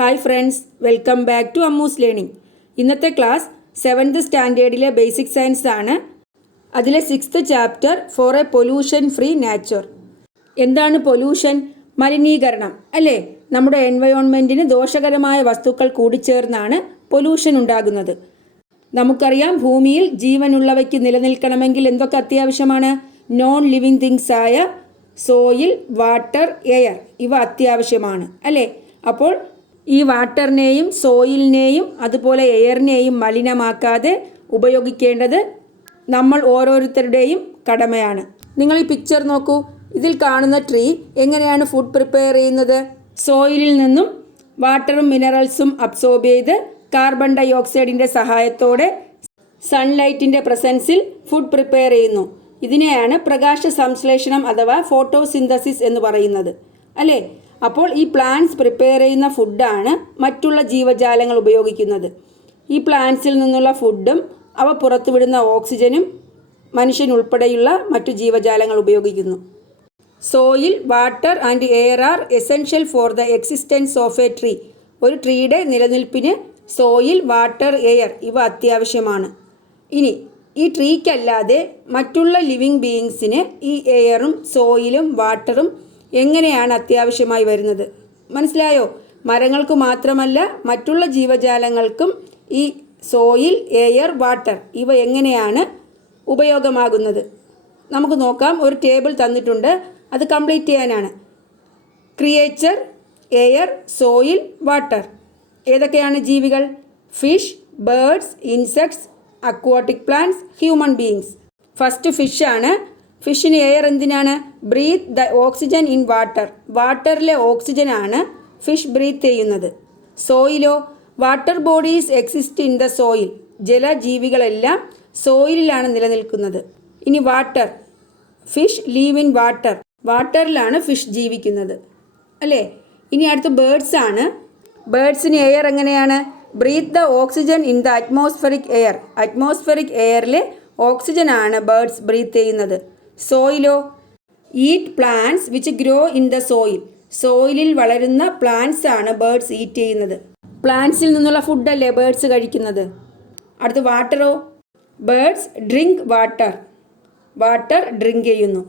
Hi friends, welcome back to Ammu's learning. ഇന്നത്തെ class 7th സ്റ്റാൻഡേർഡിലെ basic science ആണ്. അതിലെ 6th chapter for a pollution free nature. എന്താണ് pollution? മലിനീകരണം അല്ലേ? നമ്മുടെ എൻവയോൺമെൻറ്റിന് ദോഷകരമായ വസ്തുക്കൾ കൂടിച്ചേർന്നാണ് പൊല്യൂഷൻ ഉണ്ടാകുന്നത്. നമുക്കറിയാം, ഭൂമിയിൽ ജീവനുള്ളവയ്ക്ക് നിലനിൽക്കണമെങ്കിൽ എന്തൊക്കെ അത്യാവശ്യമാണ്? നോൺ ലിവിങ് തിങ്സ് ആയ സോയിൽ, വാട്ടർ, എയർ ഇവ അത്യാവശ്യമാണ് അല്ലേ? അപ്പോൾ ഈ വാട്ടറിനെയും സോയിലിനെയും അതുപോലെ എയറിനെയും മലിനമാക്കാതെ ഉപയോഗിക്കേണ്ടത് നമ്മൾ ഓരോരുത്തരുടെയും കടമയാണ്. നിങ്ങൾ ഈ പിക്ചർ നോക്കൂ. ഇതിൽ കാണുന്ന ട്രീ എങ്ങനെയാണ് ഫുഡ് പ്രിപ്പയർ ചെയ്യുന്നത്? സോയിലിൽ നിന്നും വാട്ടറും മിനറൽസും അബ്സോർബ് ചെയ്ത് കാർബൺ ഡൈ ഓക്സൈഡിൻ്റെ സഹായത്തോടെ സൺലൈറ്റിൻ്റെ പ്രസൻസിൽ ഫുഡ് പ്രിപ്പയർ ചെയ്യുന്നു. ഇതിനെയാണ് പ്രകാശ സംശ്ലേഷണം അഥവാ ഫോട്ടോസിന്തസിസ് എന്ന് പറയുന്നത് അല്ലേ? അപ്പോൾ ഈ പ്ലാന്റ്സ് പ്രിപ്പയർ ചെയ്യുന്ന ഫുഡാണ് മറ്റുള്ള ജീവജാലങ്ങൾ ഉപയോഗിക്കുന്നത്. ഈ പ്ലാന്റ്സിൽ നിന്നുള്ള ഫുഡും അവ പുറത്തുവിടുന്ന ഓക്സിജനും മനുഷ്യൻ ഉൾപ്പെടെയുള്ള മറ്റു ജീവജാലങ്ങൾ ഉപയോഗിക്കുന്നു. Soil, water and air are essential for the existence of A tree. ഒരു ട്രീയുടെ നിലനിൽപ്പിന് സോയിൽ, വാട്ടർ, എയർ ഇവ അത്യാവശ്യമാണ്. ഇനി ഈ ട്രീക്കല്ലാതെ മറ്റുള്ള ലിവിങ് ബീയിങ്സിന് ഈ എയറും സോയിലും വാട്ടറും എങ്ങനെയാണ് അത്യാവശ്യമായി വരുന്നത്? മനസ്സിലായോ? മരങ്ങൾക്ക് മാത്രമല്ല മറ്റുള്ള ജീവജാലങ്ങൾക്കും ഈ സോയിൽ, എയർ, വാട്ടർ ഇവ എങ്ങനെയാണ് ഉപയോഗമാകുന്നത്? നമുക്ക് നോക്കാം. ഒരു ടേബിൾ തന്നിട്ടുണ്ട്, അത് കംപ്ലീറ്റ് ചെയ്യാനാണ്. Creature, air, soil, water. ഏതൊക്കെയാണ് ജീവികൾ? Fish, birds, insects, aquatic plants, human beings. First ഫിഷാണ്. ഫിഷിന് എയർ എന്തിനാണ്? Breathe the oxygen in water. വാട്ടറിലെ ഓക്സിജനാണ് ഫിഷ് ബ്രീത്ത് ചെയ്യുന്നത്. സോയിലോ? Water bodies exist in the soil. ജലജീവികളെല്ലാം സോയിലിലാണ് നിലനിൽക്കുന്നത്. ഇനി water. Fish live in water. വാട്ടറിലാണ് ഫിഷ് ജീവിക്കുന്നത് അല്ലേ? ഇനി അടുത്ത് ബേർഡ്സ് ആണ്. ബേർഡ്സിന് എയർ എങ്ങനെയാണ്? Breathe the oxygen in the atmospheric air. Atmospheric എയറിലെ ഓക്സിജനാണ് ബേർഡ്സ് ബ്രീത്ത് ചെയ്യുന്നത്. സോയിലോ? Eat plants which grow in the soil. സോയിലിൽ വളരുന്ന പ്ലാന്റ്സ് ആണ് ബേർഡ്സ് ഈറ്റ് ചെയ്യുന്നത്. പ്ലാന്റ്സിൽ നിന്നുള്ള ഫുഡല്ലേ ബേർഡ്സ് കഴിക്കുന്നത്. അടുത്ത് വാട്ടറോ? Birds drink water. Water drink ചെയ്യുന്നു.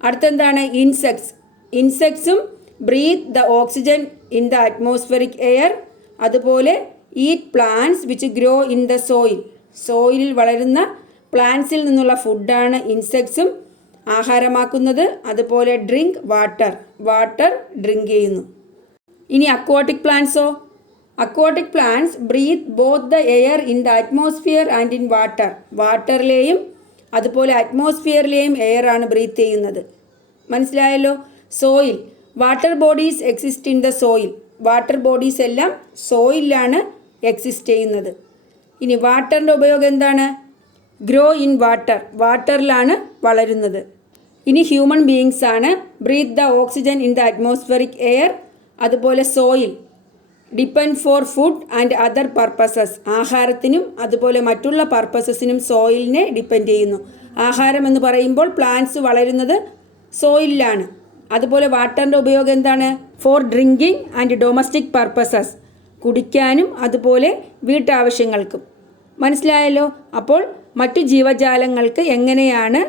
അടുത്തെന്താണ്? ഇൻസെക്ട്സ്. ഇൻസെക്ട്സും breathe the oxygen in the atmospheric air. അതുപോലെ eat plants which grow in the soil. സോയിലിൽ വളരുന്ന പ്ലാന്റ്സിൽ നിന്നുള്ള ഫുഡാണ് ഇൻസെക്ട്സും ആഹാരമാക്കുന്നത്. അതുപോലെ ഡ്രിങ്ക് വാട്ടർ. വാട്ടർ ഡ്രിങ്ക് ചെയ്യുന്നു. ഇനി അക്വാട്ടിക് പ്ലാന്റ്സോ? Aquatic plants breathe both the air in the atmosphere and in water. വാട്ടറിലെയും അതുപോലെ അറ്റ്മോസ്ഫിയറിലെയും എയർ ആണ് ബ്രീത്ത് ചെയ്യുന്നത്. മനസ്സിലായല്ലോ? Soil. Water bodies exist in the soil. Water bodies എല്ലാം സോയിലാണ് എക്സിസ്റ്റ് ചെയ്യുന്നത്. ഇനി വാട്ടറിൻ്റെ ഉപയോഗം എന്താണ്? Grow in water. വാട്ടറിലാണ് വളരുന്നത്. ഇനി ഹ്യൂമൻ ബീയിങ്സ് ആണ്. Breathe the oxygen in the atmospheric air. അതുപോലെ soil. Depend for food and other purposes. ആഹാരത്തിനും അതുപോലെ മറ്റുള്ള പർപ്പസസിനും സോയിലിനെ ഡിപ്പെൻഡ് ചെയ്യുന്നു. ആഹാരം എന്ന് പറയുമ്പോൾ പ്ലാന്റ്സ് വളരുന്നത് സോയിലിലാണ്. അതുപോലെ വാട്ടറിൻ്റെ ഉപയോഗം എന്താണ്? Four drinking and domestic purposes. കുടിക്കാനും അതുപോലെ വീട്ടാവശ്യങ്ങൾക്കും. മനസ്സിലായല്ലോ? അപ്പോൾ മറ്റു ജീവജാലങ്ങൾക്ക് എങ്ങനെയാണ്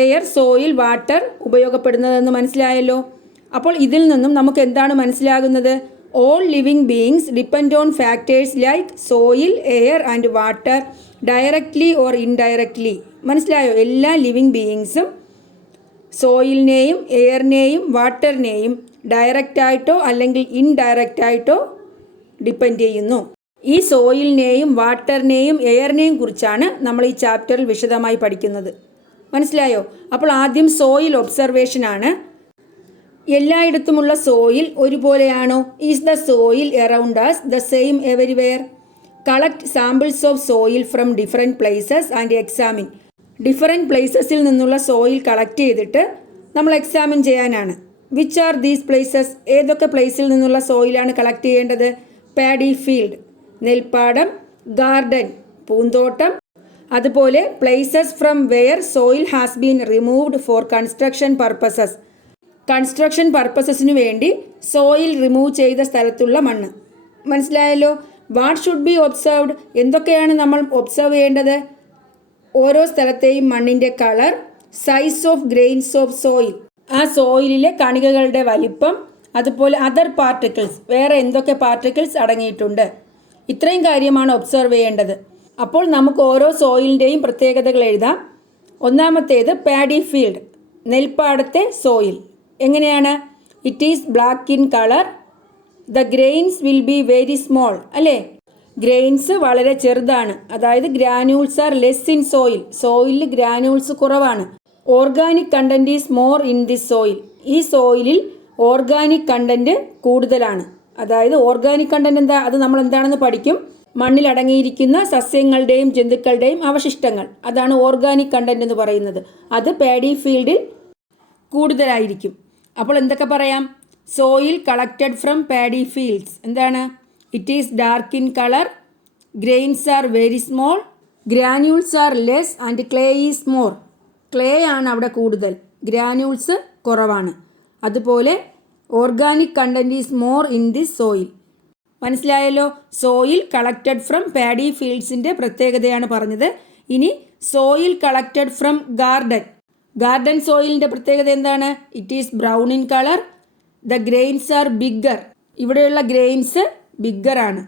എയർ, സോയിൽ, വാട്ടർ ഉപയോഗപ്പെടുന്നതെന്ന് മനസ്സിലായല്ലോ? അപ്പോൾ ഇതിൽ നിന്നും നമുക്ക് എന്താണ് മനസ്സിലാകുന്നത്? All living beings depend on factors like soil, air and water directly or indirectly. മനസ്സിലായോ? എല്ലാ ലിവിങ് ബീയിങ്സും സോയിലിനെയും എയറിനെയും വാട്ടറിനെയും ഡയറക്റ്റായിട്ടോ അല്ലെങ്കിൽ ഇൻഡയറക്റ്റായിട്ടോ ഡിപ്പെൻഡ് ചെയ്യുന്നു. ഈ സോയിലിനെയും വാട്ടറിനെയും എയറിനെയും കുറിച്ചാണ് നമ്മൾ ഈ ചാപ്റ്ററിൽ വിശദമായി പഠിക്കുന്നത്. മനസ്സിലായോ? അപ്പോൾ ആദ്യം സോയിൽ ഒബ്സർവേഷൻ ആണ്. എല്ലായിടത്തുമുള്ള സോയിൽ ഒരുപോലെയാണോ? Is the soil around us the same everywhere? Collect samples of soil from different places and examine. Different പ്ലേസസിൽ നിന്നുള്ള സോയിൽ കളക്ട് ചെയ്തിട്ട് നമ്മൾ എക്സാമിൻ ചെയ്യാനാണ്. Which are these places? ഏതൊക്കെ പ്ലേസിൽ നിന്നുള്ള സോയിലാണ് കളക്ട് ചെയ്യേണ്ടത്? പാഡി ഫീൽഡ്, നെൽപ്പാടം, ഗാർഡൻ, പൂന്തോട്ടം. അതുപോലെ places from where soil has been removed for construction purposes. Construction പർപ്പസസിന് വേണ്ടി സോയിൽ റിമൂവ് ചെയ്ത സ്ഥലത്തുള്ള മണ്ണ്. മനസ്സിലായല്ലോ? What should be observed? എന്തൊക്കെയാണ് നമ്മൾ ഒബ്സർവ് ചെയ്യേണ്ടത്? ഓരോ സ്ഥലത്തെയും മണ്ണിൻ്റെ colour, size of grains of soil, ആ സോയിലിലെ കണികകളുടെ വലിപ്പം, അതുപോലെ അതർ പാർട്ടിക്കിൾസ്, വേറെ എന്തൊക്കെ പാർട്ടിക്കിൾസ് അടങ്ങിയിട്ടുണ്ട്, ഇത്രയും കാര്യമാണ് ഒബ്സർവ് ചെയ്യേണ്ടത്. അപ്പോൾ നമുക്ക് ഓരോ സോയിലിൻ്റെയും പ്രത്യേകതകൾ എഴുതാം. ഒന്നാമത്തേത് പാഡി ഫീൽഡ്, നെൽപ്പാടത്തെ സോയിൽ. എങ്ങനെയാണ്? It is black in colour, the grains will be very small. അല്ലേ? ഗ്രെയിൻസ് വളരെ ചെറുതാണ്, അതായത് granules are less in soil, സോയിലിൽ ഗ്രാന്യൂൾസ് കുറവാണ്. Organic content is more in this soil, ഈ സോയിലിൽ ഓർഗാനിക് കണ്ടന്റ് കൂടുതലാണ്. അതായത് ഓർഗാനിക് കണ്ടന്റ് എന്താ? അത് നമ്മൾ എന്താണെന്ന് പഠിക്കും. മണ്ണിൽ അടങ്ങിയിരിക്കുന്ന സസ്യങ്ങളുടെയും ജന്തുക്കളുടെയും അവശിഷ്ടങ്ങൾ, അതാണ് ഓർഗാനിക് കണ്ടന്റ് എന്ന് പറയുന്നത്. അത് പാഡി ഫീൽഡിൽ കൂടുതലായിരിക്കും. അപ്പോൾ എന്തൊക്കെ പറയാം? Soil collected from paddy fields എന്താണ്? It is dark in colour, grains are very small, granules are less and clay is more. Clay ആണ് അവിടെ കൂടുതൽ, ഗ്രാന്യൂൾസ് കുറവാണ്. അതുപോലെ organic content is more in this soil. മനസ്സിലായല്ലോ? സോയിൽ കളക്റ്റഡ് ഫ്രം പാഡി ഫീൽഡ്സിൻ്റെ പ്രത്യേകതയാണ് പറഞ്ഞത്. ഇനി soil collected from garden. Garden സോയിലിൻ്റെ പ്രത്യേകത എന്താണ്? It is brown in colour, the grains are bigger. ഇവിടെയുള്ള ഗ്രെയിൻസ് ബിഗ്ഗർ ആണ്.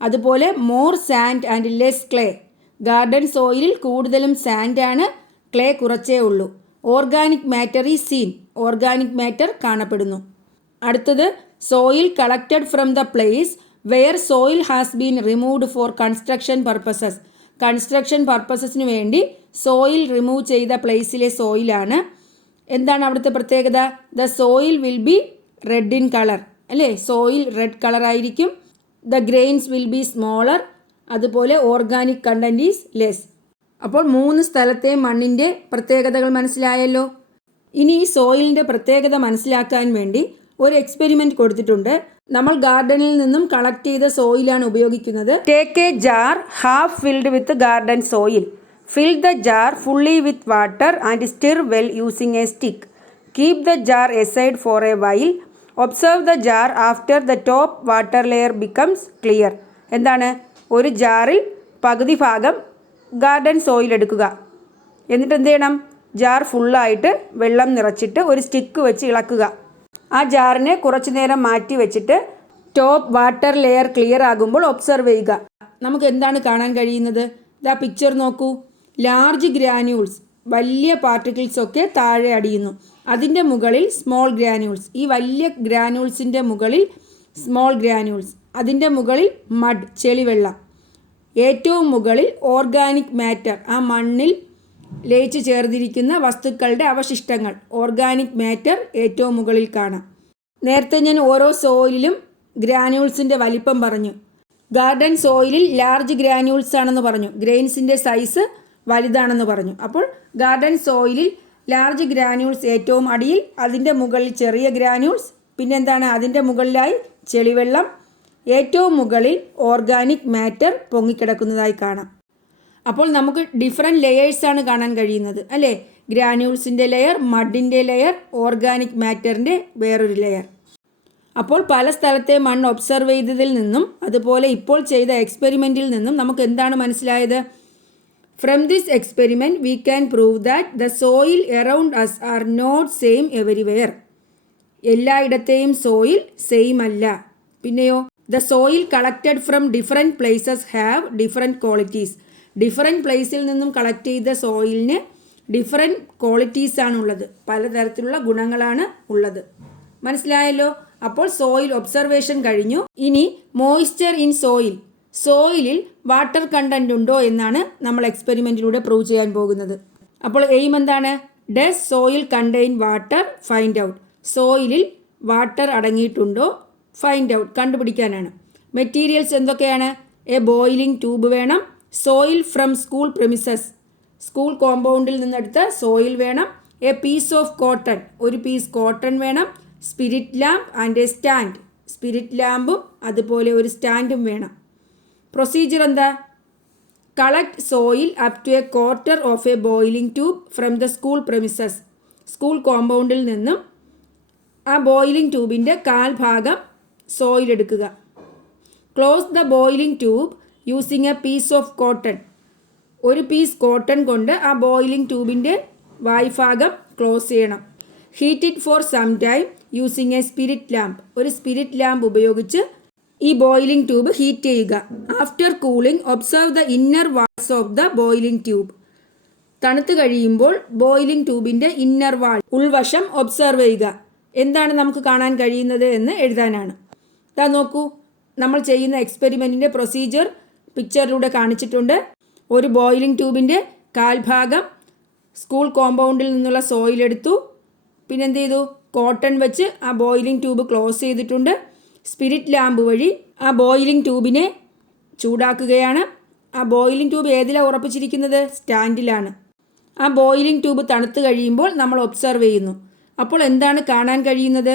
അതുപോലെ more sand and less clay. Garden സോയിലിൽ കൂടുതലും സാൻഡാണ്, ക്ലേ കുറച്ചേ ഉള്ളൂ. Organic matter is seen, organic matter കാണപ്പെടുന്നു. അടുത്തത് soil collected from the place where soil has been removed for construction purposes. Construction പർപ്പസസിന് വേണ്ടി സോയിൽ റിമൂവ് ചെയ്ത പ്ലേസിലെ സോയിലാണ്. എന്താണ് അവിടുത്തെ പ്രത്യേകത? The soil will be red in colour. അല്ലേ? സോയിൽ റെഡ് കളർ ആയിരിക്കും. The grains will be smaller, അതുപോലെ ഓർഗാനിക് കണ്ടന്റ് ഈസ് ലെസ്. അപ്പോൾ 3 സ്ഥലത്തെ മണ്ണിൻ്റെ പ്രത്യേകതകൾ മനസ്സിലായല്ലോ. ഇനി ഈ സോയിലിൻ്റെ പ്രത്യേകത മനസ്സിലാക്കാൻ വേണ്ടി ഒരു എക്സ്പെരിമെൻറ്റ് കൊടുത്തിട്ടുണ്ട്. നമ്മൾ ഗാർഡനിൽ നിന്നും കളക്ട് ചെയ്ത സോയിലാണ് ഉപയോഗിക്കുന്നത്. Take a jar half filled with garden soil. Fill the jar fully with water and stir well using a stick. Keep the jar aside for a while. Observe the jar after the top water layer becomes clear. എന്താണ്? ഒരു ജാറിൽ പകുതി ഭാഗം garden soil എടുക്കുക. എന്നിട്ട് എന്ത് ചെയ്യണം? Jar ഫുള്ളായിട്ട് വെള്ളം നിറച്ചിട്ട് ഒരു സ്റ്റിക്ക് വെച്ച് ഇളക്കുക. ആ ജാറിനെ കുറച്ചു നേരം മാറ്റി വെച്ചിട്ട് ടോപ്പ് വാട്ടർ ലെയർ ക്ലിയർ ആകുമ്പോൾ ഒബ്സർവ് ചെയ്യുക. നമുക്ക് എന്താണ് കാണാൻ കഴിയുന്നത്? ഇതാ പിക്ചർ നോക്കൂ. ലാർജ് ഗ്രാന്യൂൾസ്, വലിയ പാർട്ടിക്കിൾസ് ഒക്കെ താഴെ അടിയുന്നു. അതിൻ്റെ മുകളിൽ സ്മോൾ ഗ്രാന്യൂൾസ്, ഈ വലിയ ഗ്രാന്യൂൾസിൻ്റെ മുകളിൽ സ്മോൾ ഗ്രാന്യൂൾസ്, അതിൻ്റെ മുകളിൽ മഡ്, ചെളിവെള്ളം. ഏറ്റവും മുകളിൽ ഓർഗാനിക് മാറ്റർ, ആ മണ്ണിൽ ലയിച്ചു ചേർന്നിരിക്കുന്ന വസ്തുക്കളുടെ അവശിഷ്ടങ്ങൾ, ഓർഗാനിക് മാറ്റർ ഏറ്റവും മുകളിൽ കാണാം. നേരത്തെ ഞാൻ ഓരോ സോയിലിലും ഗ്രാന്യൂൾസിൻ്റെ വലിപ്പം പറഞ്ഞു. ഗാർഡൻ സോയിലിൽ ലാർജ് ഗ്രാന്യൂൾസ് ആണെന്ന് പറഞ്ഞു, ഗ്രെയിൻസിൻ്റെ സൈസ് വലുതാണെന്ന് പറഞ്ഞു. അപ്പോൾ ഗാർഡൻ സോയിലിൽ ലാർജ് ഗ്രാന്യൂൾസ് ഏറ്റവും അടിയിൽ, അതിൻ്റെ മുകളിൽ ചെറിയ ഗ്രാന്യൂൾസ്, പിന്നെന്താണ് അതിൻ്റെ മുകളിലായി ചെളിവെള്ളം, ഏറ്റവും മുകളിൽ ഓർഗാനിക് മാറ്റർ പൊങ്ങിക്കിടക്കുന്നതായി കാണാം. അപ്പോൾ നമുക്ക് ഡിഫറെൻറ്റ് ലെയേഴ്സാണ് കാണാൻ കഴിയുന്നത് അല്ലേ? ഗ്രാന്യൂൾസിൻ്റെ ലെയർ, മഡിൻ്റെ ലെയർ, ഓർഗാനിക് മാറ്ററിൻ്റെ വേറൊരു ലെയർ. അപ്പോൾ പല സ്ഥലത്തെ മണ്ണ് ഒബ്സർവ് ചെയ്തതിൽ നിന്നും അതുപോലെ ഇപ്പോൾ ചെയ്ത എക്സ്പെരിമെൻറ്റിൽ നിന്നും നമുക്ക് എന്താണ് മനസ്സിലായത്? From this experiment we can prove that the soil around us are not same everywhere. എല്ലായിടത്തെയും സോയിൽ സെയിം അല്ല. പിന്നെയോ, the soil collected from different places have different qualities. Different പ്ലേസിൽ നിന്നും കളക്ട് ചെയ്ത സോയിലിന് ഡിഫറെൻറ്റ് ക്വാളിറ്റീസ് ആണുള്ളത്, പലതരത്തിലുള്ള ഗുണങ്ങളാണ് ഉള്ളത്. മനസ്സിലായല്ലോ? അപ്പോൾ സോയിൽ ഒബ്സർവേഷൻ കഴിഞ്ഞു. ഇനി മോയ്സ്ചർ ഇൻ സോയിൽ, സോയിലിൽ വാട്ടർ കണ്ടന്റ് ഉണ്ടോ എന്നാണ് നമ്മൾ എക്സ്പെരിമെൻറ്റിലൂടെ പ്രൂവ് ചെയ്യാൻ പോകുന്നത്. അപ്പോൾ എയിം എന്താണ്? Does soil contain water? Find out. സോയിലിൽ വാട്ടർ അടങ്ങിയിട്ടുണ്ടോ? ഫൈൻഡ് ഔട്ട്, കണ്ടുപിടിക്കാനാണ്. മെറ്റീരിയൽസ് എന്തൊക്കെയാണ്? എ ബോയിലിംഗ് ട്യൂബ് വേണം. Soil from school premises, school കോമ്പൗണ്ടിൽ നിന്നെടുത്ത സോയിൽ വേണം. എ പീസ് ഓഫ് കോട്ടൺ, ഒരു പീസ് കോട്ടൺ വേണം. Spirit lamp and a stand, spirit ലാമ്പും അതുപോലെ ഒരു സ്റ്റാൻഡും വേണം. പ്രൊസീജിയർ എന്താ? Collect soil up to a quarter of a boiling tube from the school premises. School കോമ്പൗണ്ടിൽ നിന്നും ആ ബോയിലിംഗ് ട്യൂബിൻ്റെ കാൽഭാഗം സോയിൽ എടുക്കുക. Close the boiling tube using a piece of cotton. ഒരു പീസ് കോട്ടൺ കൊണ്ട് ആ ബോയിലിംഗ് ട്യൂബിൻ്റെ വായ്ഭാഗം ക്ലോസ് ചെയ്യണം. Heat it for some time using a spirit lamp. ഒരു സ്പിരിറ്റ് ലാമ്പ് ഉപയോഗിച്ച് ഈ ബോയിലിംഗ് ട്യൂബ് ഹീറ്റ് ചെയ്യുക. After cooling observe the inner walls of the boiling tube. തണുത്ത് കഴിയുമ്പോൾ ബോയിലിംഗ് ട്യൂബിൻ്റെ ഇന്നർ വാൾ, ഉൾവശം ഒബ്സർവ് ചെയ്യുക. എന്താണ് നമുക്ക് കാണാൻ കഴിയുന്നത് എന്ന് എഴുതാനാണ്. ഇതാ നോക്കൂ, നമ്മൾ ചെയ്യുന്ന എക്സ്പെരിമെൻറ്റിൻ്റെ പ്രൊസീജിയർ പിക്ചറിലൂടെ കാണിച്ചിട്ടുണ്ട്. ഒരു ബോയിലിംഗ് ട്യൂബിൻ്റെ കാൽഭാഗം സ്കൂൾ കോമ്പൗണ്ടിൽ നിന്നുള്ള സോയിൽ എടുത്തു. പിന്നെ എന്ത് ചെയ്തു? കോട്ടൺ വെച്ച് ആ ബോയിലിംഗ് ട്യൂബ് ക്ലോസ് ചെയ്തിട്ടുണ്ട്. സ്പിരിറ്റ് ലാമ്പ് വഴി ആ ബോയിലിംഗ് ട്യൂബിനെ ചൂടാക്കുകയാണ്. ആ ബോയിലിംഗ് ട്യൂബ് ഏതിലാണ് ഉറപ്പിച്ചിരിക്കുന്നത്? സ്റ്റാൻഡിലാണ്. ആ ബോയിലിംഗ് ട്യൂബ് തണുത്ത് കഴിയുമ്പോൾ നമ്മൾ ഒബ്സർവ് ചെയ്യുന്നു. അപ്പോൾ എന്താണ് കാണാൻ കഴിയുന്നത്?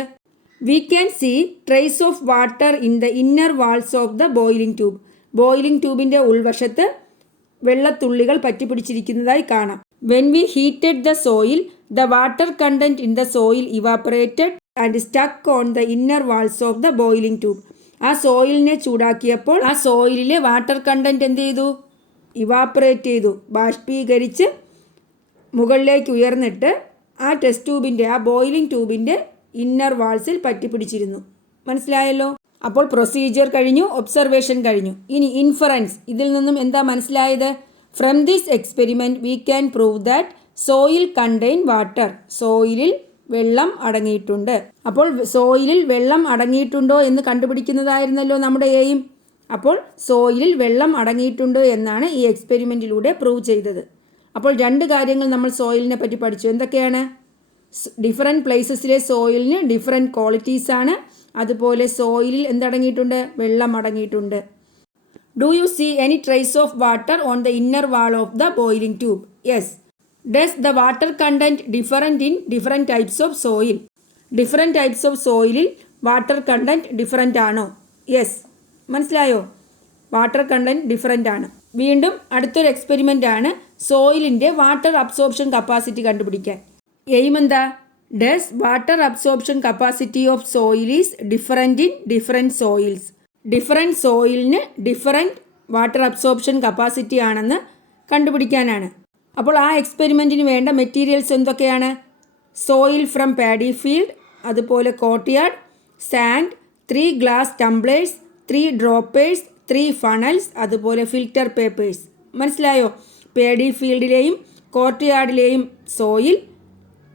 We can see trace of water in the inner walls of the boiling tube. Boiling ട്യൂബിൻ്റെ ഉൾവശത്ത് വെള്ളത്തുള്ളികൾ പറ്റിപ്പിടിച്ചിരിക്കുന്നതായി കാണാം. When we heated the soil, the water content in the soil evaporated and stuck on the inner walls of the boiling tube. ആ സോയിലിനെ ചൂടാക്കിയപ്പോൾ ആ സോയിലിലെ water content എന്ത് ചെയ്തു? ഇവാപ്പറേറ്റ് ചെയ്തു, ബാഷ്പീകരിച്ച് മുകളിലേക്ക് ഉയർന്നിട്ട് ആ ടെസ്റ്റ് ട്യൂബിൻ്റെ, ആ ബോയിലിംഗ് ട്യൂബിൻ്റെ ഇന്നർ വാൾസിൽ പറ്റിപ്പിടിച്ചിരുന്നു. മനസ്സിലായല്ലോ? അപ്പോൾ പ്രൊസീജിയർ കഴിഞ്ഞു, ഒബ്സർവേഷൻ കഴിഞ്ഞു. ഇനി ഇൻഫറൻസ്. ഇതിൽ നിന്നും എന്താ മനസ്സിലായത്? From this experiment we can prove that soil contain water. സോയിലിൽ വെള്ളം അടങ്ങിയിട്ടുണ്ട്. അപ്പോൾ സോയിലിൽ വെള്ളം അടങ്ങിയിട്ടുണ്ടോ എന്ന് കണ്ടുപിടിക്കുന്നതായിരുന്നല്ലോ നമ്മുടെ എയിം. അപ്പോൾ സോയിലിൽ വെള്ളം അടങ്ങിയിട്ടുണ്ടോ എന്നാണ് ഈ എക്സ്പെരിമെൻറ്റിലൂടെ പ്രൂവ് ചെയ്തത്. അപ്പോൾ രണ്ട് കാര്യങ്ങൾ നമ്മൾ സോയിലിനെ പറ്റി പഠിച്ചു. എന്തൊക്കെയാണ്? ഡിഫറെൻറ്റ് പ്ലേസസിലെ സോയിലിന് ഡിഫറെൻറ്റ് ക്വാളിറ്റീസാണ്. അതുപോലെ സോയിലിൽ എന്തടങ്ങിയിട്ടുണ്ട്? വെള്ളം അടങ്ങിയിട്ടുണ്ട്. Do you see any trace of water on the inner wall of the boiling tube? Yes. Does the water content different in different types of soil? Different types of സോയിലിൽ water content different ആണോ? Yes. മനസ്സിലായോ? Water content different ആണ്. വീണ്ടും അടുത്തൊരു experiment ആണ് സോയിലിൻ്റെ water absorption capacity കണ്ടുപിടിക്കാൻ. Aim എന്താ? Does water absorption capacity of soil is different in different soils. Different സോയിലിന് ഡിഫറെൻറ്റ് വാട്ടർ അബ്സോർപ്ഷൻ കപ്പാസിറ്റി ആണെന്ന് കണ്ടുപിടിക്കാനാണ്. അപ്പോൾ ആ എക്സ്പെരിമെൻറ്റിന് വേണ്ട മെറ്റീരിയൽസ് എന്തൊക്കെയാണ്? സോയിൽ ഫ്രം പാഡി ഫീൽഡ്, അതുപോലെ courtyard, sand, 3 glass tumblers, 3 droppers, 3 funnels, അതുപോലെ ഫിൽറ്റർ പേപ്പേഴ്സ്. മനസ്സിലായോ? പാഡി ഫീൽഡിലെയും കോർട്ട്യാർഡിലെയും സോയിൽ,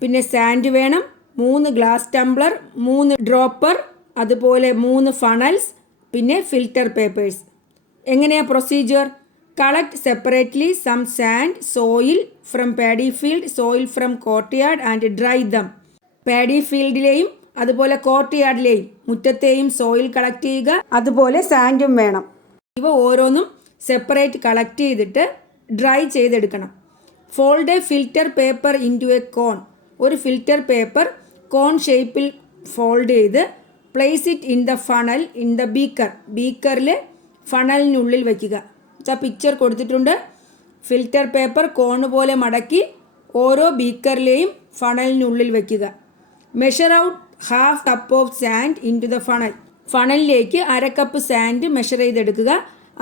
പിന്നെ സാൻഡ് വേണം, 3 ഗ്ലാസ് ടംബ്ലർ, 3 ഡ്രോപ്പർ, അതുപോലെ 3 ഫണൽസ്, പിന്നെ ഫിൽറ്റർ പേപ്പേഴ്സ്. എങ്ങനെയാണ് procedure? Collect separately some sand, soil from paddy field, soil from courtyard and dry them. Paddy ഫീൽഡിലെയും അതുപോലെ കോർട്ട്യാർഡിലെയും മുറ്റത്തെയും സോയിൽ കളക്ട് ചെയ്യുക, അതുപോലെ സാൻഡും വേണം. ഇവ ഓരോന്നും സെപ്പറേറ്റ് കളക്ട് ചെയ്തിട്ട് ഡ്രൈ ചെയ്തെടുക്കണം. Fold a filter paper into a cone. ഒരു ഫിൽറ്റർ പേപ്പർ കോൺ ഷേപ്പിൽ ഫോൾഡ് ചെയ്ത് place it in the funnel in the beaker. ബീക്കറിൽ ഫണലിനുള്ളിൽ വയ്ക്കുക. പിക്ചർ കൊടുത്തിട്ടുണ്ട്. ഫിൽറ്റർ പേപ്പർ കോണ് പോലെ മടക്കി ഓരോ ബീക്കറിലെയും ഫണലിനുള്ളിൽ വയ്ക്കുക. Measure out half cup of sand into the funnel. ഫണലിലേക്ക് 1/2 കപ്പ് സാൻഡ് മെഷർ ചെയ്തെടുക്കുക.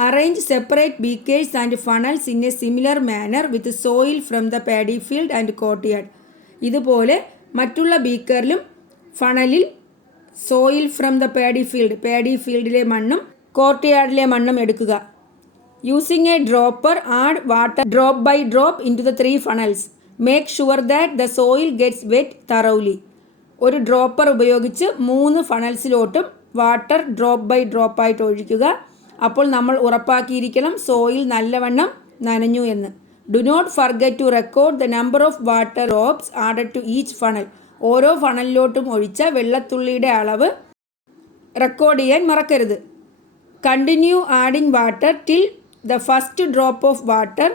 Arrange separate beakers and funnels in a similar manner with soil from the paddy field and courtyard. ഇതുപോലെ മറ്റുള്ള ബീക്കറിലും ഫണലിൽ സോയിൽ ഫ്രം ദ പാഡി ഫീൽഡിലെ മണ്ണും കോർട്ട്യാർഡിലെ മണ്ണും എടുക്കുക. Using a dropper add water drop by drop into the 3 funnels. Make sure that the soil gets wet തറൗലി. ഒരു ഡ്രോപ്പർ ഉപയോഗിച്ച് 3 ഫണൽസിലോട്ടും വാട്ടർ ഡ്രോപ്പ് ബൈ ഡ്രോപ്പായിട്ട് ഒഴിക്കുക. അപ്പോൾ നമ്മൾ ഉറപ്പാക്കിയിരിക്കണം സോയിൽ നല്ലവണ്ണം നനഞ്ഞു എന്ന്. Do not forget to record the number of water drops added to each funnel. ഓരോ ഫണലിലോട്ടും ഒഴിച്ച വെള്ളത്തുള്ളിയുടെ അളവ് റെക്കോർഡ് ചെയ്യാൻ മറക്കരുത്. Continue adding water till the first drop of water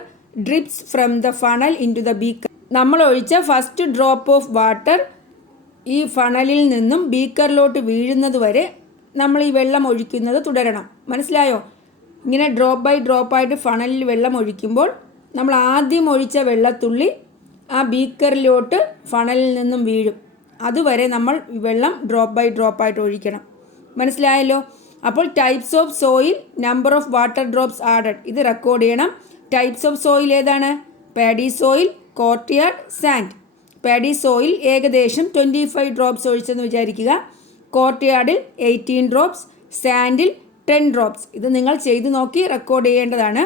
drips from the funnel into the beaker. നമ്മൾ ഒഴിച്ച first drop of water ഈ ഫണലിൽ നിന്നും ബീക്കറിലോട്ട് വീഴുന്നത് വരെ നമ്മൾ ഈ വെള്ളം ഒഴിക്കുന്നത് തുടരണം. മനസ്സിലായോ? ഇങ്ങനെ ഡ്രോപ്പ് ബൈ ഡ്രോപ്പായിട്ട് ഫണലിൽ വെള്ളം ഒഴിക്കുമ്പോൾ നമ്മൾ ആദ്യം ഒഴിച്ച വെള്ളത്തുള്ളി ആ ബീക്കറിലോട്ട് ഫണലിൽ നിന്നും വീഴും. അതുവരെ നമ്മൾ വെള്ളം ഡ്രോപ്പ് ബൈ ഡ്രോപ്പ് ആയിട്ട് ഒഴിക്കണം. മനസ്സിലായല്ലോ? അപ്പോൾ types of soil, number of water drops added, ഇത് റെക്കോർഡ് ചെയ്യണം. ടൈപ്സ് ഓഫ് സോയിൽ ഏതാണ്? Paddy soil, courtyard, sand. Paddy soil ഏകദേശം 25 ഡ്രോപ്സ് ഒഴിച്ചെന്ന് വിചാരിക്കുക. കോർട്ട്യാർഡിൽ 18 ഡ്രോപ്സ്, സാൻഡിൽ 10 ഡ്രോപ്സ്. ഇത് നിങ്ങൾ ചെയ്തു നോക്കി റെക്കോർഡ് ചെയ്യേണ്ടതാണ്.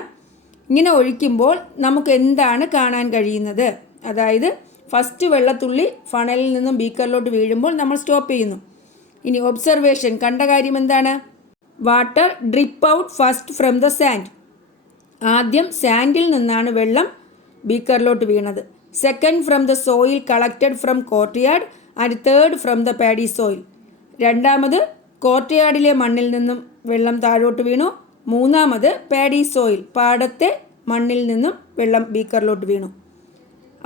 ഇങ്ങനെ ഒഴിക്കുമ്പോൾ നമുക്ക് എന്താണ് കാണാൻ കഴിയുന്നത്? അതായത് ഫസ്റ്റ് വെള്ളത്തുള്ളി ഫണലിൽ നിന്നും ബീക്കറിലോട്ട് വീഴുമ്പോൾ നമ്മൾ സ്റ്റോപ്പ് ചെയ്യുന്നു. ഇനി ഒബ്സർവേഷൻ, കണ്ട കാര്യം എന്താണ്? Water drip out first from the sand. ആദ്യം സാൻഡിൽ നിന്നാണ് വെള്ളം ബീക്കറിലോട്ട് വീണത്. Second from the soil collected from courtyard and third from the paddy soil. രണ്ടാമത് കോർട്ട്യാർഡിലെ മണ്ണിൽ നിന്നും വെള്ളം താഴോട്ട് വീണു. മൂന്നാമത് പാഡി സോയിൽ, പാടത്തെ മണ്ണിൽ നിന്നും വെള്ളം ബീക്കറിലോട്ട് വീണു.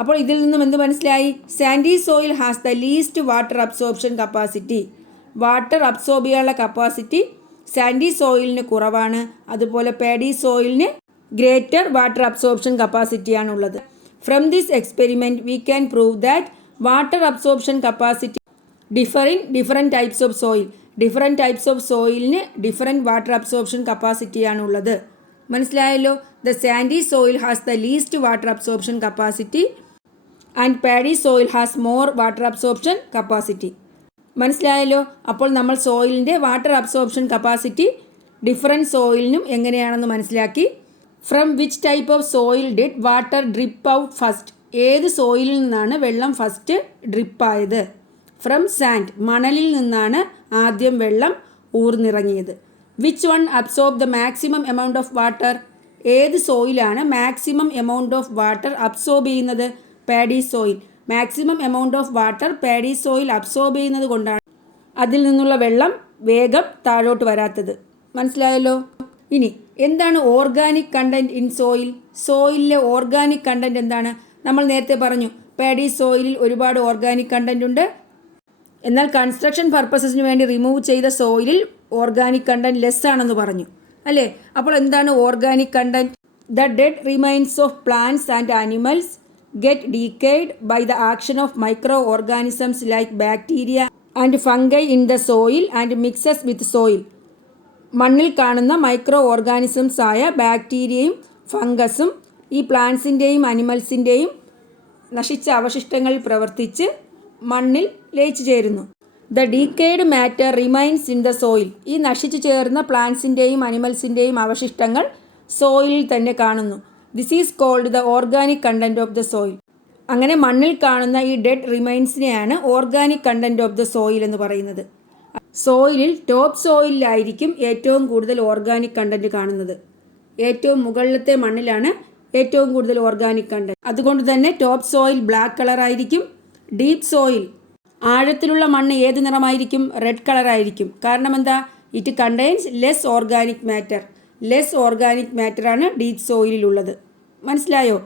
അപ്പോൾ ഇതിൽ നിന്നും എന്ത് മനസ്സിലായി? Sandy soil has the least water absorption capacity. Water absorb ചെയ്യാനുള്ള കപ്പാസിറ്റി സാൻഡി സോയിലിന് കുറവാണ്. അതുപോലെ പാഡി സോയിലിന് ഗ്രേറ്റർ വാട്ടർ അബ്സോർപ്ഷൻ കപ്പാസിറ്റിയാണുള്ളത്. From this experiment we can prove that water absorption capacity differ in different types of soil. Different types of സോയിലിന് different water absorption കപ്പാസിറ്റിയാണുള്ളത്. മനസ്സിലായല്ലോ? The sandy soil has the least water absorption capacity and paddy soil has more water absorption capacity. മനസ്സിലായല്ലോ? അപ്പോൾ നമ്മൾ സോയിലിൻ്റെ water absorption capacity different സോയിലിനും എങ്ങനെയാണെന്ന് മനസ്സിലാക്കി. From which type of soil did water drip out first? ഏത് സോയിലിൽ നിന്നാണ് വെള്ളം first ഡ്രിപ്പായത്? From sand, മണലിൽ നിന്നാണ് ആദ്യം വെള്ളം ഊർന്നിറങ്ങിയത്. Which one absorb the maximum amount of water? ഏത് സോയിലാണ് maximum amount of water absorb ചെയ്യുന്നത്? Paddy soil. Maximum amount of water paddy soil absorb ചെയ്യുന്നത് കൊണ്ടാണ് അതിൽ നിന്നുള്ള വെള്ളം വേഗം താഴോട്ട് വരാത്തത്. മനസ്സിലായല്ലോ? ഇനി എന്താണ് ഓർഗാനിക് കണ്ടൻറ്റ് ഇൻ സോയിൽ? സോയിലിലെ ഓർഗാനിക് കണ്ടൻറ്റ് എന്താണ്? നമ്മൾ നേരത്തെ പറഞ്ഞു പാഡി സോയിലിൽ ഒരുപാട് ഓർഗാനിക് കണ്ടൻറ്റ് ഉണ്ട്. എന്നാൽ കൺസ്ട്രക്ഷൻ പർപ്പസസിന് വേണ്ടി റിമൂവ് ചെയ്ത സോയിലിൽ ഓർഗാനിക് കണ്ടൻറ്റ് ലെസ് ആണെന്ന് പറഞ്ഞു അല്ലേ? അപ്പോൾ എന്താണ് organic content? The dead remains of plants and animals get decayed by the action of microorganisms like bacteria and fungi in the soil and mixes with soil. മണ്ണിൽ കാണുന്ന micro organisms ആയ ബാക്ടീരിയയും ഫംഗസും ഈ പ്ലാന്റ്സിൻ്റെയും അനിമൽസിൻ്റെയും നശിച്ച അവശിഷ്ടങ്ങളിൽ പ്രവർത്തിച്ച് മണ്ണിൽ ലയിച്ചു ചേരുന്നു. The decayed matter remains in the soil. ഈ നശിച്ചു ചേർന്ന പ്ലാന്റ്സിൻ്റെയും അനിമൽസിൻ്റെയും അവശിഷ്ടങ്ങൾ സോയിലിൽ തന്നെ കാണുന്നു. This is called the organic content of the soil. അങ്ങനെ മണ്ണിൽ കാണുന്ന ഈ ഡെഡ് റിമൈൻസിനെയാണ് organic content of the soil എന്ന് പറയുന്നത്. സോയിലിൽ ടോപ്പ് സോയിലായിരിക്കും ഏറ്റവും കൂടുതൽ ഓർഗാനിക് കണ്ടൻറ്റ് കാണുന്നത്. ഏറ്റവും മുകളിലത്തെ മണ്ണിലാണ് ഏറ്റവും കൂടുതൽ ഓർഗാനിക് കണ്ടൻറ്റ്. അതുകൊണ്ട് തന്നെ ടോപ്പ് സോയിൽ ബ്ലാക്ക് കളറായിരിക്കും. ഡീപ്പ് സോയിൽ, ആഴത്തിലുള്ള മണ്ണ് ഏത് നിറമായിരിക്കും? റെഡ് കളറായിരിക്കും. കാരണം എന്താ? It contains less organic matter. Less organic മാറ്ററാണ് ഡീപ്പ് സോയിലുള്ളത്. മനസ്സിലായോ?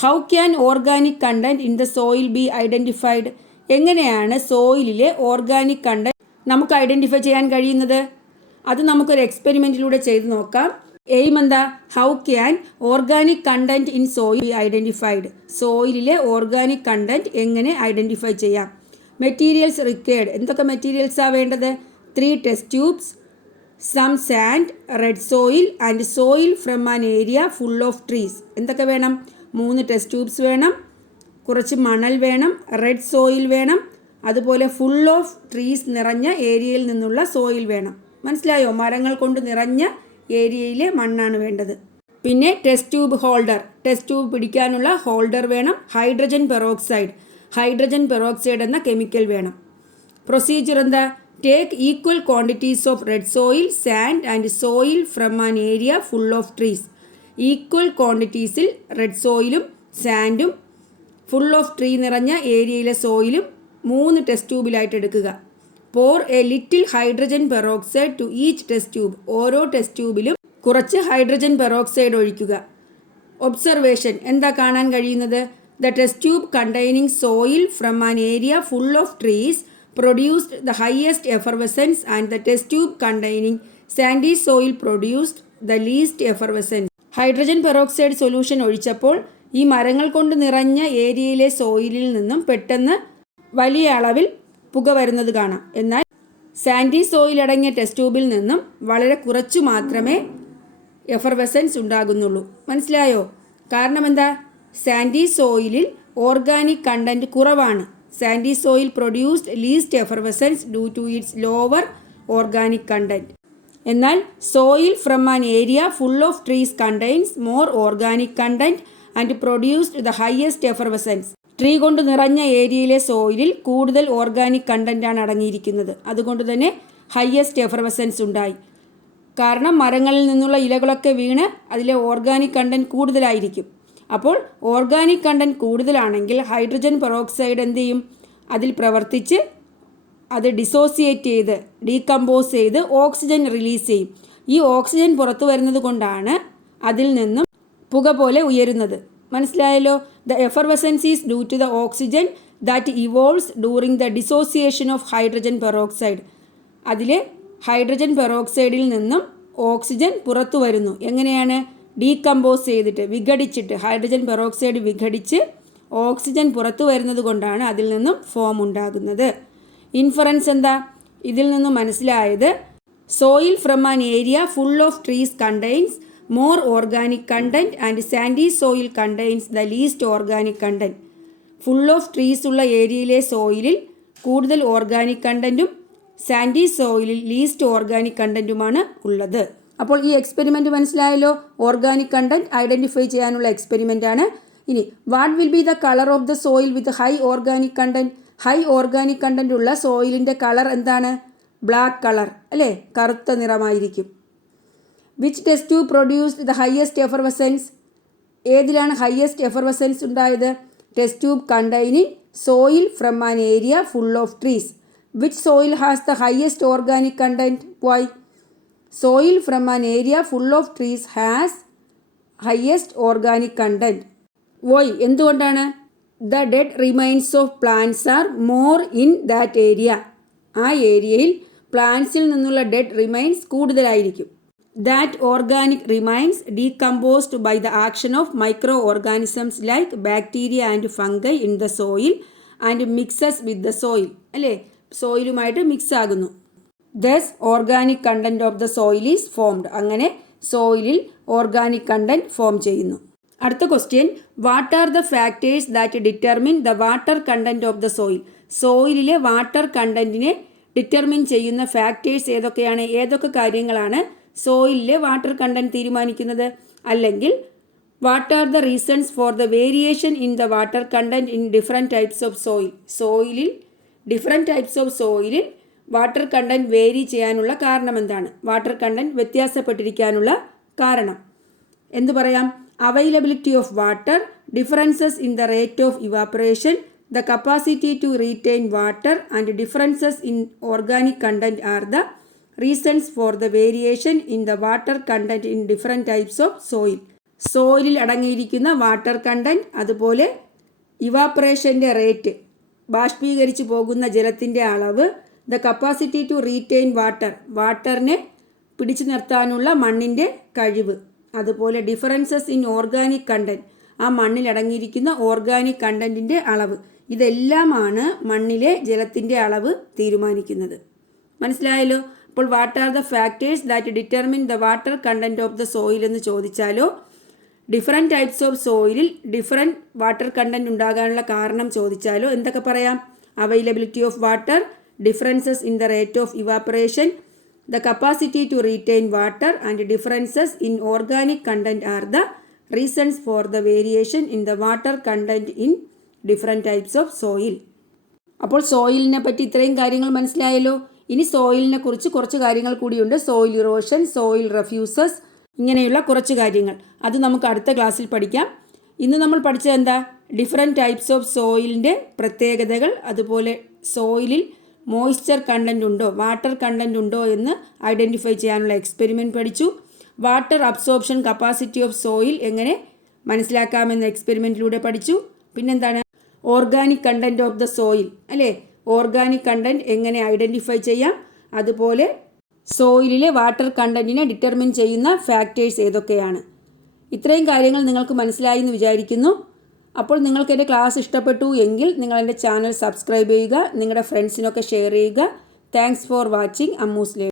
How can organic content in the soil be identified? എങ്ങനെയാണ് സോയിലിലെ ഓർഗാനിക് കണ്ടൻറ്റ് നമുക്ക് ഐഡൻറ്റിഫൈ ചെയ്യാൻ കഴിയുന്നത്? അത് നമുക്കൊരു എക്സ്പെരിമെൻറ്റിലൂടെ ചെയ്ത് നോക്കാം. എയിം എന്താ? How can organic content in soil be identified? സോയിലിലെ ഓർഗാനിക് കണ്ടൻറ്റ് എങ്ങനെ ഐഡൻറ്റിഫൈ ചെയ്യാം? Materials required. എന്തൊക്കെ മെറ്റീരിയൽസാണ് വേണ്ടത്? 3 test tubes, some sand, red soil and soil from an area full of trees. എന്തൊക്കെ വേണം? 3 ടെസ്റ്റ് ട്യൂബ്സ് വേണം, കുറച്ച് മണൽ വേണം, റെഡ് സോയിൽ വേണം, അതുപോലെ ഫുൾ ഓഫ് ട്രീസ് നിറഞ്ഞ ഏരിയയിൽ നിന്നുള്ള സോയിൽ വേണം. മനസ്സിലായോ? മരങ്ങൾ കൊണ്ട് നിറഞ്ഞ ഏരിയയിലെ മണ്ണാണ് വേണ്ടത്. പിന്നെ test tube holder, test tube പിടിക്കാനുള്ള ഹോൾഡർ വേണം. ഹൈഡ്രജൻ പെറോക്സൈഡ് എന്ന കെമിക്കൽ വേണം. പ്രൊസീജിയർ എന്താ? Take equal quantities of red soil, sand and soil from an area full of trees. Equal ക്വാണ്ടിറ്റീസിൽ റെഡ് സോയിലും സാൻഡും ഫുൾ ഓഫ് ട്രീ നിറഞ്ഞ ഏരിയയിലെ സോയിലും 3 ടെസ്റ്റ് ട്യൂബിലായിട്ട് എടുക്കുക. Pour a little hydrogen peroxide to each test tube. ഓരോ ടെസ്റ്റ് ട്യൂബിലും കുറച്ച് ഹൈഡ്രജൻ പെറോക്സൈഡ് ഒഴിക്കുക. ഒബ്സർവേഷൻ എന്താ കാണാൻ കഴിയുന്നത്? The test tube containing soil from an area full of trees produced the highest effervescence and the test tube containing sandy soil produced the least effervescence. Hydrogen peroxide solution ഒഴിച്ചപ്പോൾ ഈ മരങ്ങൾ കൊണ്ട് നിറഞ്ഞ ഏരിയയിലെ സോയിലിൽ നിന്നും പെട്ടെന്ന് വലിയ അളവിൽ പുക വരുന്നത് കാണാം. എന്നാൽ സാൻഡി സോയിൽ അടങ്ങിയ ടെസ്റ്റ് ട്യൂബിൽ നിന്നും വളരെ കുറച്ചു മാത്രമേ എഫർവെസൻസ് ഉണ്ടാകുന്നുള്ളൂ. മനസ്സിലായോ? കാരണം എന്താ? സാൻഡി സോയിലിൽ ഓർഗാനിക് കണ്ടന്റ് കുറവാണ്. Sandy soil produced least effervescence due to its lower organic content. എന്നാൽ soil from an area full of trees contains more organic content and produced the highest effervescence. Tree കൊണ്ട് നിറഞ്ഞ ഏരിയയിലെ സോയിലിൽ കൂടുതൽ organic കണ്ടന്റാണ് അടങ്ങിയിരിക്കുന്നത്. അതുകൊണ്ട് തന്നെ highest effervescence ഉണ്ടായി. കാരണം മരങ്ങളിൽ നിന്നുള്ള ഇലകളൊക്കെ വീണ് അതിലെ ഓർഗാനിക് കണ്ടന്റ് കൂടുതലായിരിക്കും. അപ്പോൾ ഓർഗാനിക് കണ്ടന്റ് കൂടുതലാണെങ്കിൽ ഹൈഡ്രജൻ പെറോക്സൈഡ് എന്ത് ചെയ്യും? അതിൽ പ്രവർത്തിച്ച് അത് ഡിസോസിയേറ്റ് ചെയ്ത് ഡീകമ്പോസ് ചെയ്ത് ഓക്സിജൻ റിലീസ് ചെയ്യും. ഈ ഓക്സിജൻ പുറത്തു വരുന്നത് കൊണ്ടാണ് അതിൽ നിന്നും പുക പോലെ ഉയരുന്നത്. മനസ്സിലായല്ലോ? The effervescence is due to the oxygen that evolves during the dissociation of hydrogen peroxide. അതിൽ ഹൈഡ്രജൻ പെറോക്സൈഡിൽ നിന്നും ഓക്സിജൻ പുറത്തു വരുന്നു. എങ്ങനെയാണ്? ഡീകമ്പോസ് ചെയ്തിട്ട്, വിഘടിച്ചിട്ട്. ഹൈഡ്രജൻ പെറോക്സൈഡ് വിഘടിച്ച് ഓക്സിജൻ പുറത്തു വരുന്നത് കൊണ്ടാണ് അതിൽ നിന്നും ഫോം ഉണ്ടാകുന്നത്. ഇൻഫറൻസ് എന്താ? ഇതിൽ നിന്നും മനസ്സിലായത് soil from an area full of trees contains more organic content and Sandy soil contains the least organic content. Full of trees ഉള്ള ഏരിയയിലെ സോയിലിൽ കൂടുതൽ ഓർഗാനിക് കണ്ടന്റും സാൻഡി സോയിലിൽ ലീസ്റ്റ് ഓർഗാനിക് കണ്ടന്റുമാണ് ഉള്ളത്. അപ്പോൾ ഈ എക്സ്പെരിമെൻറ്റ് മനസ്സിലായല്ലോ? ഓർഗാനിക് കണ്ടന്റ് ഐഡൻറ്റിഫൈ ചെയ്യാനുള്ള എക്സ്പെരിമെൻ്റ് ആണ്. ഇനി what will be the colour of the soil with high organic content? High organic content ഉള്ള സോയിലിൻ്റെ കളർ എന്താണ്? ബ്ലാക്ക് കളർ അല്ലേ? കറുത്ത നിറമായിരിക്കും. Which test tube produced the highest effervescence? ഏതിലാണ് ഹയസ്റ്റ് എഫർവെസൻസ് ഉണ്ടായത്? Test tube containing soil from an area full of trees. Which soil has the highest organic content? Why? Soil from an area full of trees has highest organic content. Why? എന്തുകൊണ്ടാണ്? The dead remains of plants are more in that area. ആ ഏരിയയിൽ പ്ലാന്റ്സിൽ നിന്നുള്ള dead remains കൂടുതലായിരിക്കും. That organic remains decomposed by the action of micro organisms like bacteria and fungi in the soil and mixes with the soil. അല്ലേ? സോയിലുമായിട്ട് mix ആകുന്നു. Thus organic content of the soil is formed. അങ്ങനെ സോയിലിൽ organic content form ചെയ്യുന്നു. അടുത്ത question, what are the factors that determine the water content of the soil? സോയിലിലെ water കണ്ടന്റിനെ determine ചെയ്യുന്ന ഫാക്ടേഴ്സ് ഏതൊക്കെയാണ്? ഏതൊക്കെ കാര്യങ്ങളാണ് സോയിലിലെ വാട്ടർ കണ്ടന്റ് തീരുമാനിക്കുന്നത്? അല്ലെങ്കിൽ what are the reasons for the variation in the water content in different types of soil? സോയിലിൽ ഡിഫറെൻറ്റ് ടൈപ്സ് ഓഫ് സോയിലിൽ വാട്ടർ കണ്ടന്റ് വേരി ചെയ്യാനുള്ള കാരണം എന്താണ്? വാട്ടർ കണ്ടന്റ് വ്യത്യാസപ്പെട്ടിരിക്കാനുള്ള കാരണം എന്തു പറയാം? Availability of water, differences in the rate of evaporation, the capacity to retain water and differences in organic content are the reasons for the variation in the water content in different types of soil. സോയിലിൽ അടങ്ങിയിരിക്കുന്ന water content, അതുപോലെ ഇവാപ്പറേഷൻ്റെ rate, ബാഷ്പീകരിച്ചു പോകുന്ന ജലത്തിൻ്റെ അളവ്, the capacity to retain water, വാട്ടറിനെ പിടിച്ചു നിർത്താനുള്ള മണ്ണിൻ്റെ കഴിവ്, അതുപോലെ ഡിഫറൻസസ് ഇൻ ഓർഗാനിക് കണ്ടന്റ്, ആ മണ്ണിൽ അടങ്ങിയിരിക്കുന്ന ഓർഗാനിക് കണ്ടന്റിൻ്റെ അളവ്. ഇതെല്ലാമാണ് മണ്ണിലെ ജലത്തിൻ്റെ അളവ് തീരുമാനിക്കുന്നത്. മനസ്സിലായല്ലോ? അപ്പോൾ what are the factors that determine the water content of the soil എന്ന് ചോദിച്ചാലോ, ഡിഫറെൻറ്റ് ടൈപ്സ് ഓഫ് സോയിലിൽ ഡിഫറെൻറ്റ് വാട്ടർ കണ്ടന്റ് ഉണ്ടാകാനുള്ള കാരണം ചോദിച്ചാലോ എന്തൊക്കെ പറയാം? Availability of water, differences in the rate of evaporation, the capacity to retain water and differences in organic content are the reasons for the variation in the water content in different types of soil. അപ്പോൾ സോയിലിനെ പറ്റി ഇത്രയും കാര്യങ്ങൾ മനസ്സിലായല്ലോ. ഇനി സോയിലിനെ കുറിച്ച് കുറച്ച് കാര്യങ്ങൾ കൂടിയുണ്ട്. സോയിൽ ഇറോഷൻ, സോയിൽ റെഫ്യൂസസ്, ഇങ്ങനെയുള്ള കുറച്ച് കാര്യങ്ങൾ. അത് നമുക്ക് അടുത്ത ക്ലാസ്സിൽ പഠിക്കാം. ഇന്ന് നമ്മൾ പഠിച്ചത് എന്താ? ഡിഫറെൻറ്റ് ടൈപ്സ് ഓഫ് സോയിലിൻ്റെ പ്രത്യേകതകൾ, അതുപോലെ സോയിലിൽ മോയ്സ്ചർ കണ്ടന്റ് ഉണ്ടോ, വാട്ടർ കണ്ടന്റ് ഉണ്ടോ എന്ന് ഐഡൻറ്റിഫൈ ചെയ്യാനുള്ള എക്സ്പെരിമെൻറ്റ് പഠിച്ചു. Water absorption capacity of soil എങ്ങനെ മനസ്സിലാക്കാമെന്ന എക്സ്പെരിമെൻറ്റിലൂടെ പഠിച്ചു. പിന്നെന്താണ്? Organic content of the soil, അല്ലേ? ഓർഗാനിക് കണ്ടന്റ് എങ്ങനെ ഐഡൻറ്റിഫൈ ചെയ്യാം, അതുപോലെ സോയിലിലെ വാട്ടർ കണ്ടന്റിനെ ഡിറ്റർമിൻ ചെയ്യുന്ന ഫാക്ടേഴ്സ് ഏതൊക്കെയാണ്. ഇത്രയും കാര്യങ്ങൾ നിങ്ങൾക്ക് മനസ്സിലായി എന്ന് വിചാരിക്കുന്നു. അപ്പോൾ നിങ്ങൾക്ക് എൻ്റെ ക്ലാസ് ഇഷ്ടപ്പെട്ടു എങ്കിൽ നിങ്ങൾ എൻ്റെ ചാനൽ സബ്സ്ക്രൈബ് ചെയ്യുക, നിങ്ങളുടെ ഫ്രണ്ട്സിനൊക്കെ ഷെയർ ചെയ്യുക. Thanks for watching Ammu's learning.